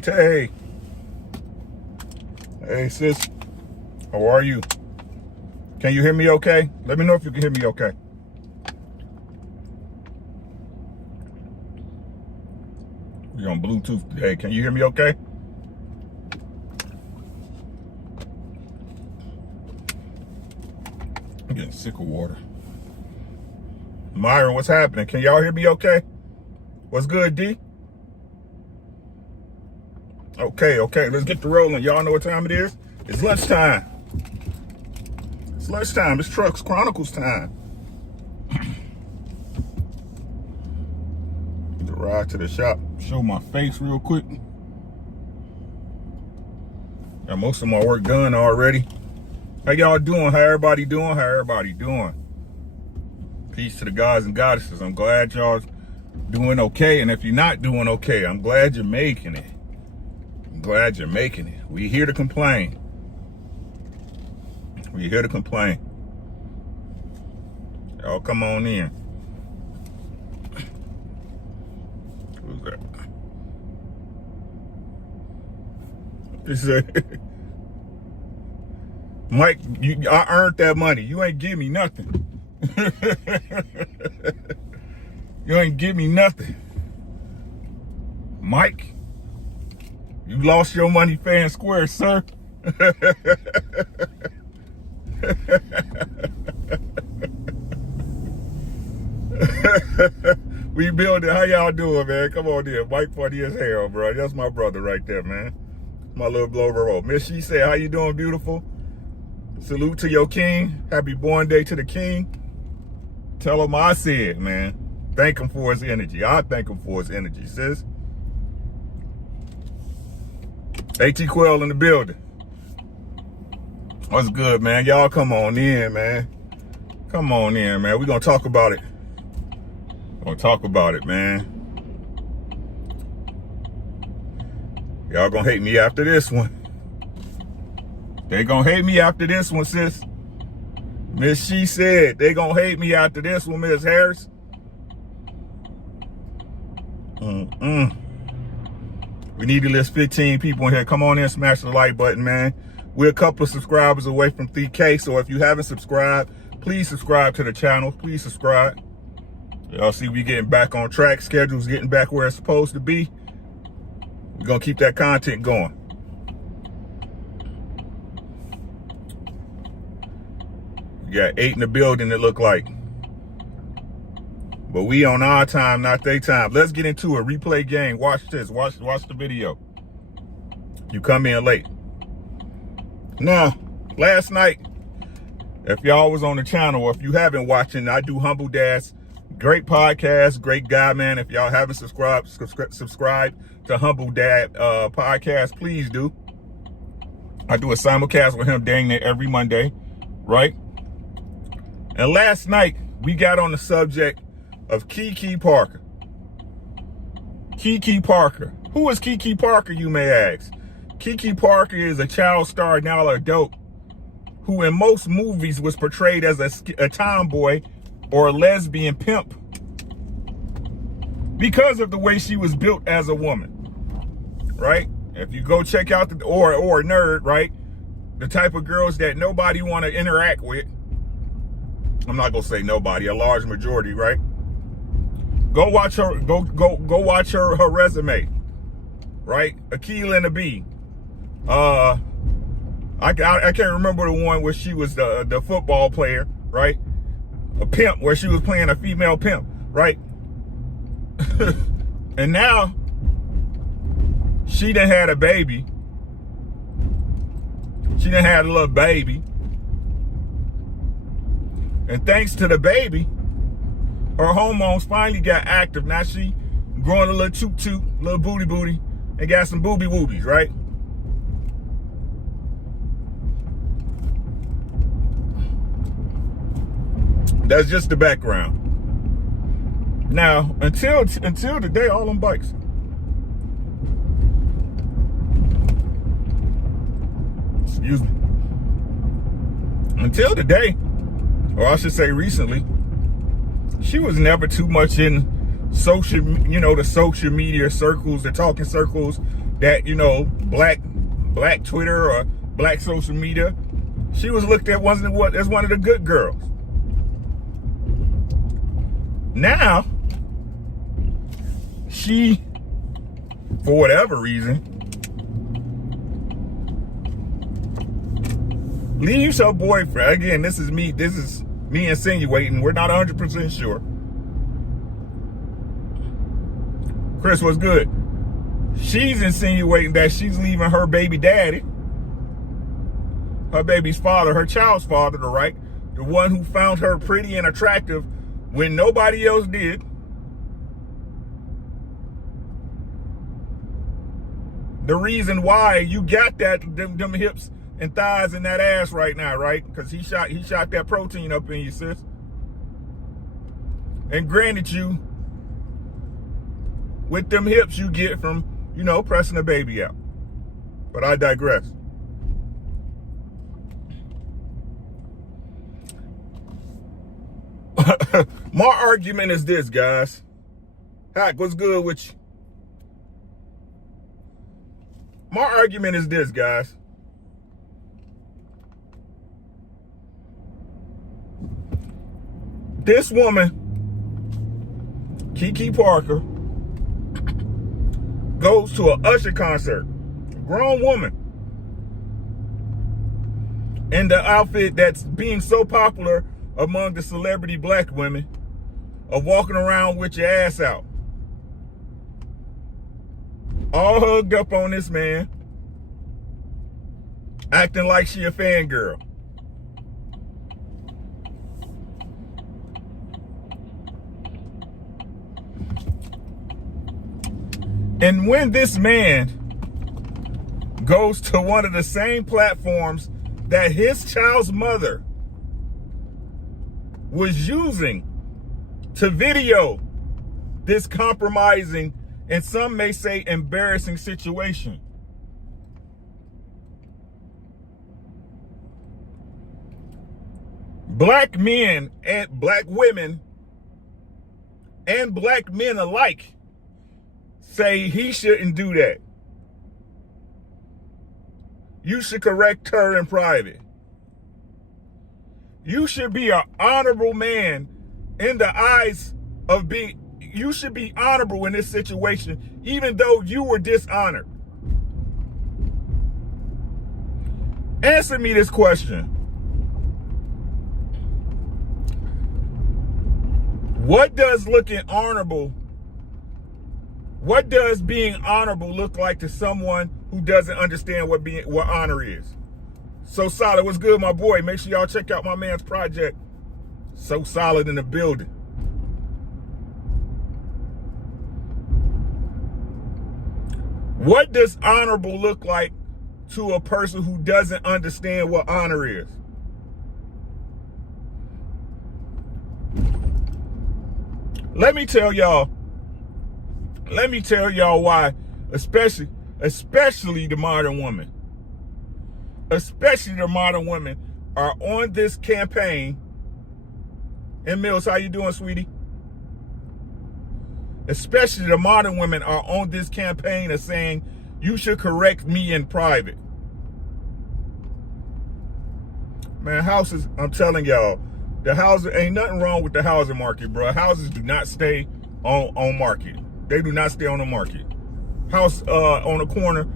Tay. Hey, sis. How are you? Can you hear me okay? Let me know if you can hear me okay. We're on Bluetooth today. Can you hear me okay? I'm getting sick of water. Myron, what's happening? Can y'all hear me okay? What's good, D? Okay, let's get the rolling. Y'all know what time it is? It's lunchtime. It's lunchtime. It's Chronicles time. Get the ride to the shop. Show my face real quick. Got most of my work done already. How y'all doing? How everybody doing? Peace to the gods and goddesses. I'm glad y'all doing okay. And if you're not doing okay, I'm glad you're making it. We here to complain. Y'all come on in. Who's that? This is Mike, I earned that money. You ain't give me nothing. You ain't give me nothing. Mike, you lost your money fair and square, sir. We build it. How y'all doing, man? Come on in. Mike funny as hell, bro. That's my brother right there, man. My little blower roll. Miss She said, how you doing, beautiful? Salute to your king. Happy born day to the king. Tell him I said, man. Thank him for his energy. I thank him for his energy, sis. AT Quell in the building. What's good, man? Y'all come on in, man. We're going to talk about it. Man. Y'all going to hate me after this one. They going to hate me after this one, sis. Miss She said they going to hate me after this one, Miss Harris. We need to list 15 people in here. Come on in, smash the like button, man. We're a couple of subscribers away from 3K, so if you haven't subscribed, please subscribe to the channel. Please subscribe. Y'all see we getting back on track. Schedule's getting back where it's supposed to be. We're going to keep that content going. We got 8 in the building, it look like. But we on our time, not their time. Let's get into it. Replay game. Watch this. Watch the video. You come in late. Now, last night, if y'all was on the channel, or if you haven't watching, I do Humble Dads. Great podcast, great guy, man. If y'all haven't subscribed to Humble Dad podcast, please do. I do a simulcast with him dang near every Monday, right? And last night, we got on the subject of Kiki Parker. Kiki Parker. Who is Kiki Parker, you may ask? Kiki Parker is a child star, now adult, who in most movies was portrayed as a tomboy or a lesbian pimp because of the way she was built as a woman, right? If you go check out or a nerd, right? The type of girls that nobody want to interact with. I'm not gonna say nobody, a large majority, right? Go watch her. Go watch her resume, right? Akil and the Bee. I can't remember the one where she was the football player, right? A pimp, where she was playing a female pimp, right? And now she done had a baby. She done had a little baby. And thanks to the baby, her hormones finally got active. Now she growing a little toot, little booty, and got some boobies, right? That's just the background. Now, until today, all them bikes. excuse me, until today, or I should say recently, she was never too much in social, the social media circles, the talking circles that, black Twitter or black social media. She was looked at as one of the good girls. Now, she, for whatever reason, leaves her boyfriend. Again, this is me insinuating. We're not 100% sure. Chris, what's good? She's insinuating that she's leaving her baby daddy, her baby's father, her child's father, the one who found her pretty and attractive when nobody else did. The reason why you got them hips and thighs and that ass right now, right? Because he shot that protein up in you, sis. And granted you, with them hips you get from, pressing a baby out. But I digress. My argument is this, guys. Hack, what's good with you? My argument is this, guys. This woman, Kiki Parker, goes to an Usher concert, a grown woman, in the outfit that's being so popular among the celebrity black women of walking around with your ass out, all hugged up on this man, acting like she a fangirl. And when this man goes to one of the same platforms that his child's mother was using to video this compromising and some may say embarrassing situation, black men and black women and black men alike say he shouldn't do that. You should correct her in private. You should be an honorable man in the eyes of you should be honorable in this situation, even though you were dishonored. Answer me this question. What does being honorable look like to someone who doesn't understand what honor is? So Solid, what's good, my boy? Make sure y'all check out my man's project. So Solid in the building. What does honorable look like to a person who doesn't understand what honor is? Let me tell y'all why, especially the modern women. Especially the modern women are on this campaign. And Mills, how you doing, sweetie? Especially the modern women are on this campaign of saying, you should correct me in private. Man, houses, I'm telling y'all, the houses, ain't nothing wrong with the housing market, bro. Houses do not stay on market. They do not stay on the market. House on the corner,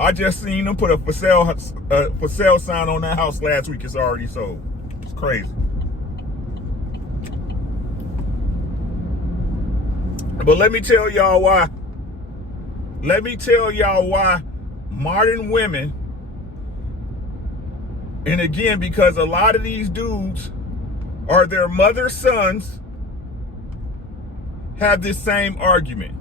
I just seen them put a for sale sign on that house last week. It's already sold. It's crazy. But let me tell y'all why. Modern women, and again, because a lot of these dudes are their mother's sons, have this same argument.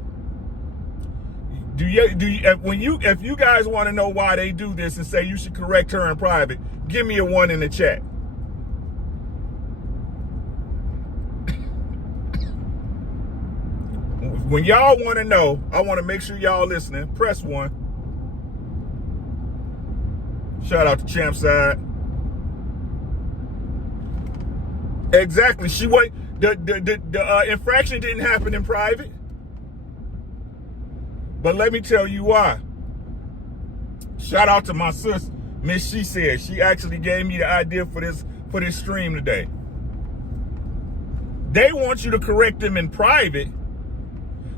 If you guys want to know why they do this and say you should correct her in private, give me a 1 in the chat. When y'all want to know, I want to make sure y'all listening. Press 1. Shout out to Champside. Exactly. The infraction didn't happen in private. But let me tell you why. Shout out to my sis, Miss She Said. She actually gave me the idea for this stream today. They want you to correct them in private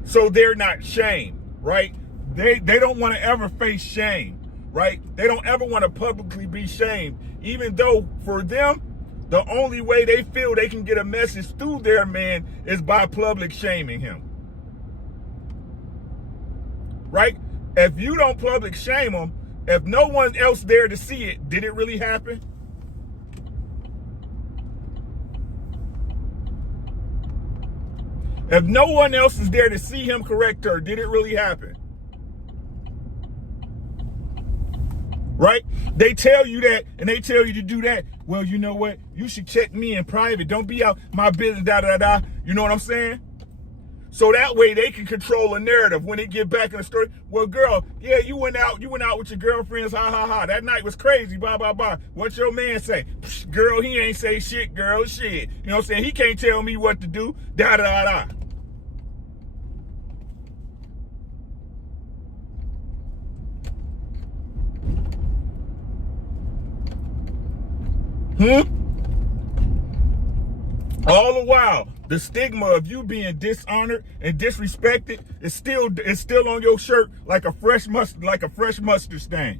so they're not shamed, right? They don't want to ever face shame, right? They don't ever want to publicly be shamed, even though for them, the only way they feel they can get a message through their man is by public shaming him. Right? If you don't public shame him, if no one else there to see it, did it really happen? If no one else is there to see him correct her, did it really happen? Right? They tell you that, and they tell you to do that. Well, you know what? You should check me in private. Don't be out my business, da-da-da. You know what I'm saying? So that way they can control a narrative when they get back in the story. Well, girl, yeah, you went out with your girlfriends, ha, ha, ha. That night was crazy, blah, blah, blah. What your man say? Psh, girl, he ain't say shit, girl, shit. You know what I'm saying? He can't tell me what to do, da-da-da-da. All the while, the stigma of you being dishonored and disrespected is still on your shirt like a fresh mustard stain.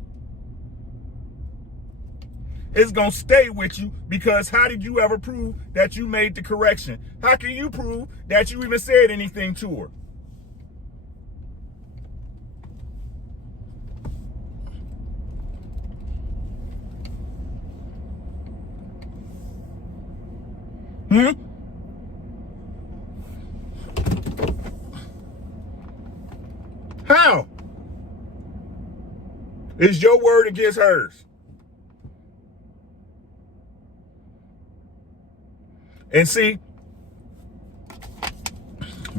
It's gonna stay with you because how did you ever prove that you made the correction? How can you prove that you even said anything to her? How? Is your word against hers? And see,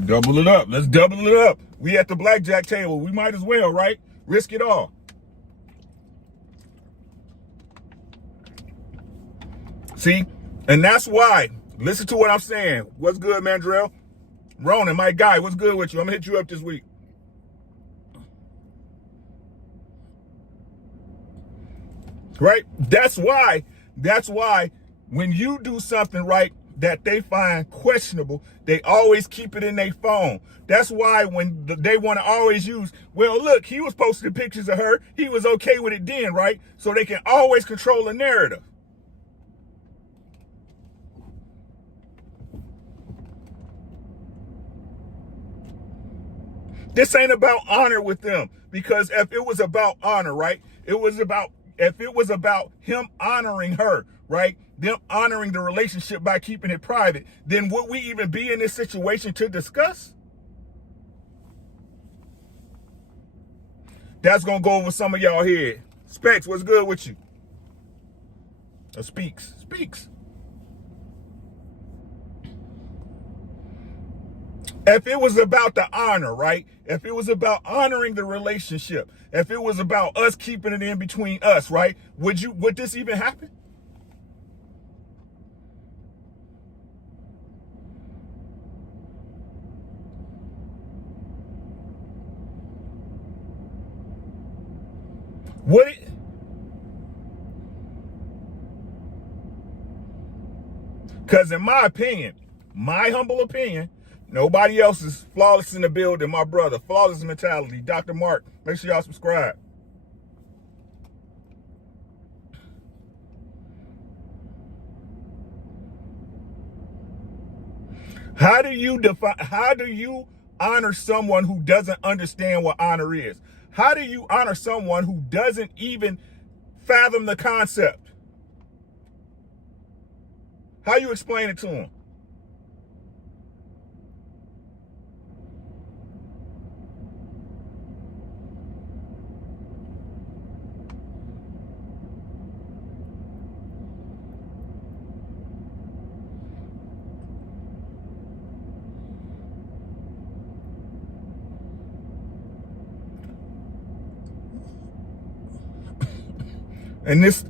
double it up. Let's double it up. We at the blackjack table. We might as well, right? Risk it all. See? And that's why. Listen to what I'm saying. What's good, Mandrell? Ronan, my guy, what's good with you? I'm going to hit you up this week. Right? That's why when you do something right that they find questionable, they always keep it in their phone. That's why when they want to always use, well, look, he was posting pictures of her. He was okay with it then, right? So they can always control the narrative. This ain't about honor with them, because if it was about honor, right? If it was about him honoring her, right? Them honoring the relationship by keeping it private, then would we even be in this situation to discuss? That's going to go over some of y'all head. Specs, what's good with you? Speaks. If it was about the honor, right? If it was about honoring the relationship, if it was about us keeping it in between us, right? Would this even happen? Would it? Because in my opinion, my humble opinion, nobody else is flawless in the building. My brother, flawless mentality, Dr. Mark. Make sure y'all subscribe. How do you honor someone who doesn't understand what honor is? How do you honor someone who doesn't even fathom the concept? How you explain it to them? And this,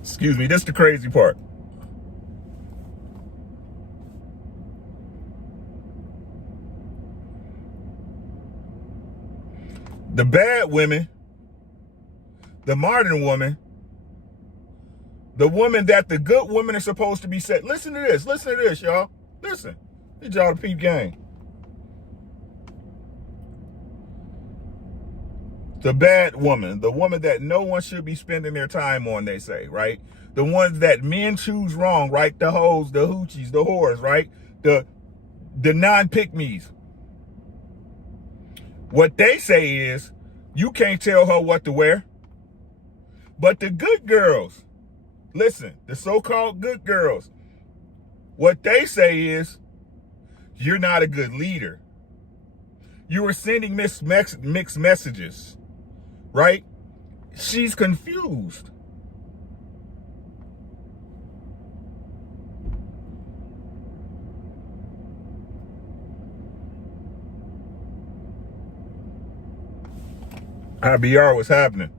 excuse me, this is the crazy part. The bad women, the modern woman, the woman that the good women are supposed to be set. Listen to this, y'all. Listen. Need y'all to peep game. The bad woman, the woman that no one should be spending their time on, they say, right? The ones that men choose wrong, right? The hoes, the hoochies, the whores, right? The non-pick-me's. What they say is, you can't tell her what to wear. But the good girls, listen, the so-called good girls, what they say is, you're not a good leader. You are sending mixed messages, right? She's confused. IBR was happening.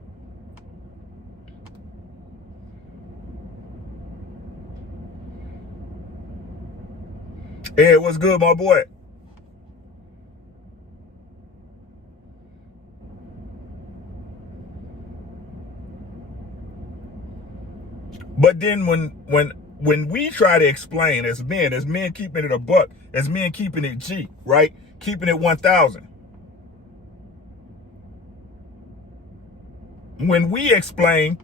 Hey, what's good, my boy? But then when we try to explain as men keeping it a buck, as men keeping it G, right? Keeping it 1,000. When we explain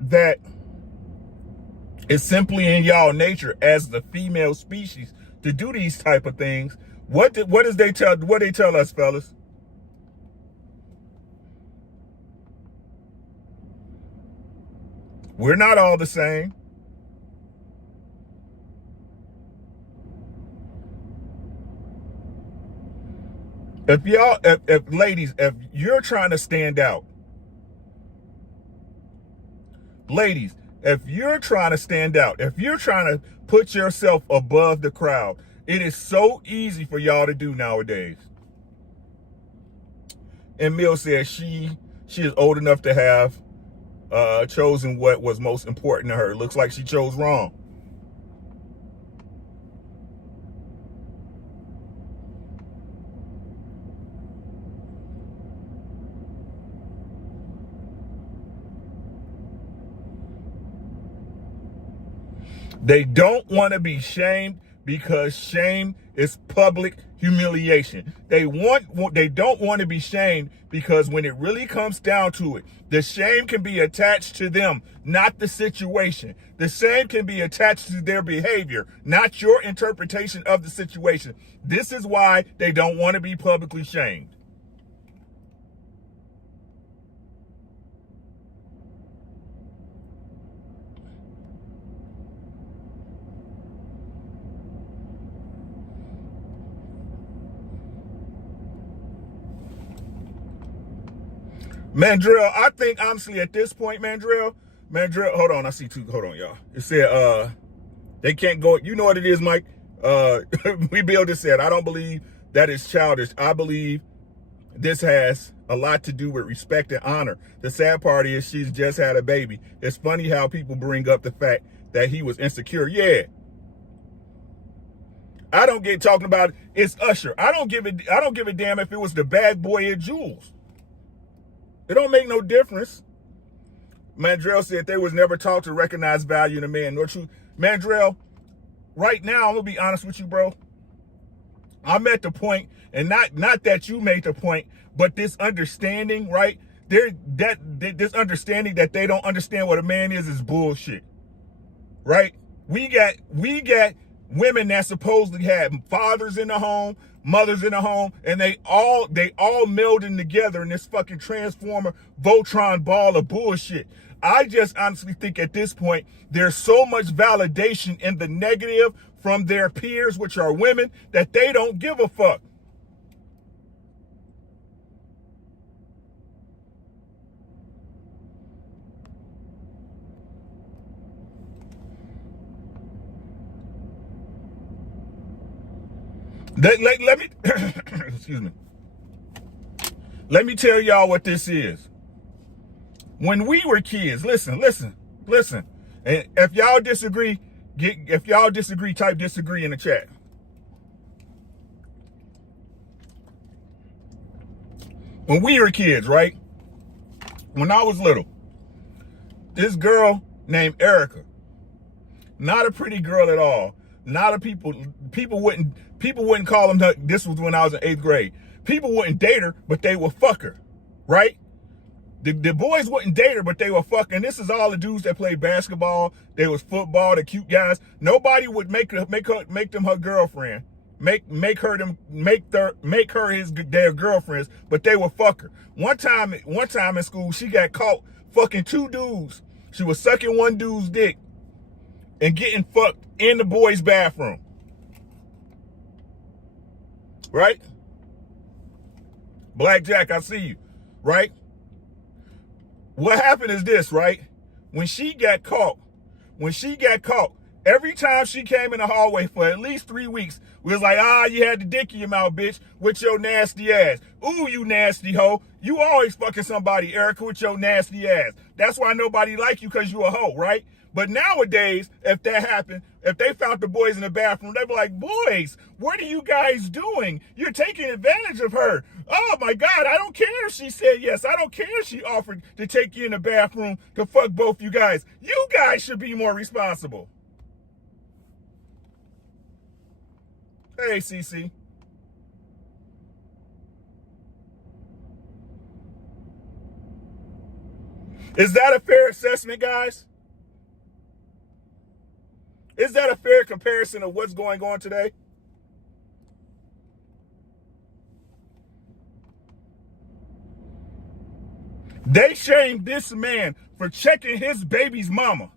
that it's simply in y'all nature as the female species to do these type of things, what they tell us, fellas? We're not all the same. If ladies, if you're trying to stand out, ladies, if you're trying to stand out, if you're trying to put yourself above the crowd, it is so easy for y'all to do nowadays. And Mill says she is old enough to have chosen what was most important to her. Looks like she chose wrong. They don't want to be shamed because shame is public humiliation. They don't want to be shamed because when it really comes down to it, the shame can be attached to them, not the situation. The shame can be attached to their behavior, not your interpretation of the situation. This is why they don't want to be publicly shamed. Mandrill, I think honestly at this point, Mandrill, hold on, I see two, hold on, y'all. It said, they can't go, you know what it is, Mike? We build this said, I don't believe that is childish. I believe this has a lot to do with respect and honor. The sad part is she's just had a baby. It's funny how people bring up the fact that he was insecure. Yeah. I don't get talking about it's Usher. I don't give a damn if it was the bad boy at Jules. It don't make no difference. Mandrell said they was never taught to recognize value in a man. Nor true. Mandrell, right now, I'm gonna be honest with you, bro. I'm at the point, and not that you made the point, but this understanding, right? This understanding that they don't understand what a man is bullshit. Right? We got women that supposedly had fathers in the home, mothers in the home, and they all melding together in this fucking transformer Voltron ball of bullshit. I just honestly think at this point, there's so much validation in the negative from their peers, which are women, that they don't give a fuck. Let me, excuse me. Let me tell y'all what this is. When we were kids, listen. And if y'all disagree, type disagree in the chat. When we were kids, right? When I was little, this girl named Erica, not a pretty girl at all. Not a people wouldn't call them. This was when I was in 8th grade. People wouldn't date her, but they would fuck her, right? The boys wouldn't date her, but they were fucking. This is all the dudes that played basketball. There was football, the cute guys. Nobody would make them her girlfriend. Make her their girlfriends, but they would fuck her. One time in school, she got caught fucking 2 dudes. She was sucking one dude's dick and getting fucked in the boys' bathroom. Right? Blackjack, I see you. Right? What happened is this, right? When she got caught, every time she came in the hallway for at least 3 weeks, we was like, you had the dick in your mouth, bitch, with your nasty ass. Ooh, you nasty hoe. You always fucking somebody, Erica, with your nasty ass. That's why nobody like you, because you a hoe, right? But nowadays, if that happened, if they found the boys in the bathroom, they'd be like, boys, what are you guys doing? You're taking advantage of her. Oh my God, I don't care if she said yes. I don't care if she offered to take you in the bathroom to fuck both you guys. You guys should be more responsible. Hey, CC. Is that a fair assessment, guys? Is that a fair comparison of what's going on today? They shamed this man for checking his baby's mama.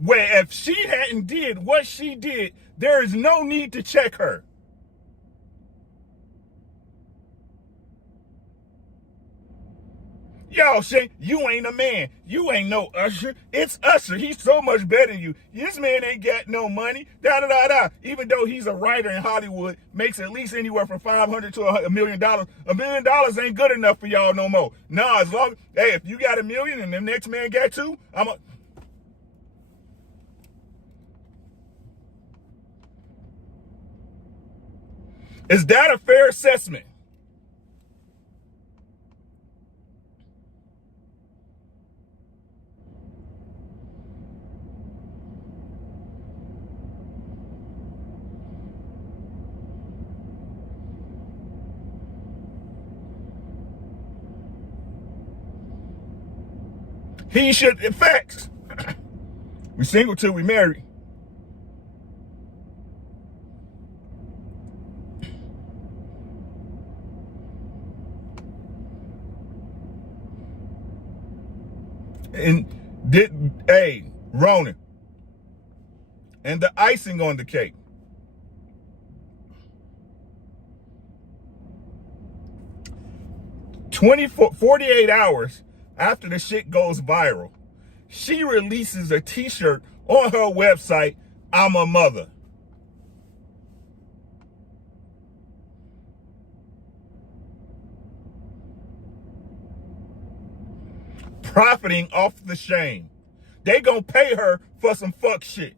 Where if she hadn't did what she did, there is no need to check her. Y'all say, you ain't a man. You ain't no Usher. It's Usher. He's so much better than you. This man ain't got no money. Da-da-da-da. Even though he's a writer in Hollywood, makes at least anywhere from $500 to $1 million. $1 million ain't good enough for y'all no more. Nah, as long, hey, if you got $1 million and the next man got 2, Is that a fair assessment? He should, in fact, we single till we married. And Ronan, and the icing on the cake. 48 hours after the shit goes viral, she releases a t-shirt on her website, I'm a mother. Profiting off the shame. They gonna pay her for some fuck shit.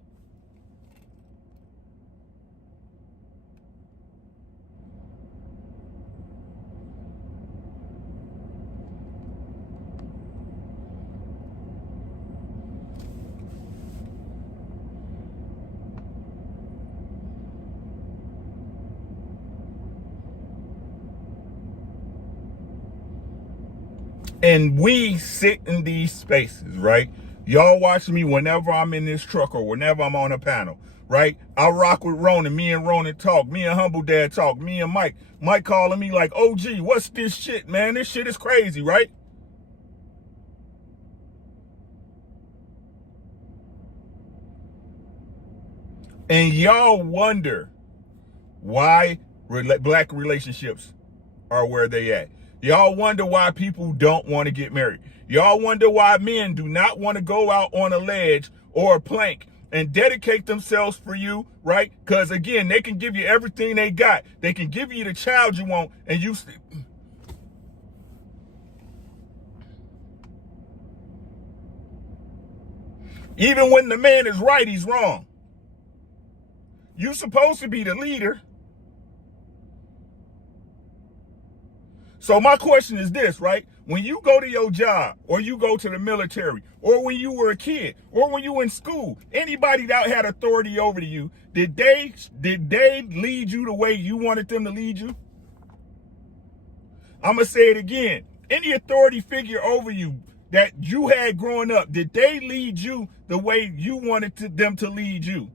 And we sit in these spaces, right? Y'all watch me whenever I'm in this truck or whenever I'm on a panel, right? I rock with Ronan. Me and Ronan talk. Me and Humble Dad talk. Me and Mike. Mike calling me like, OG, what's this shit, man? This shit is crazy, right? And y'all wonder why black relationships are where they at. Y'all wonder why people don't want to get married. Y'all wonder why men do not want to go out on a ledge or a plank and dedicate themselves for you, right? Because again, they can give you everything they got. They can give you the child you want, and you. Even when the man is right, he's wrong. You're supposed to be the leader. So my question is this, right? When you go to your job, or you go to the military, or when you were a kid, or when you were in school, anybody that had authority over you, did they lead you the way you wanted them to lead you? I'm going to say it again. Any authority figure over you that you had growing up, did they lead you the way you wanted them to lead you?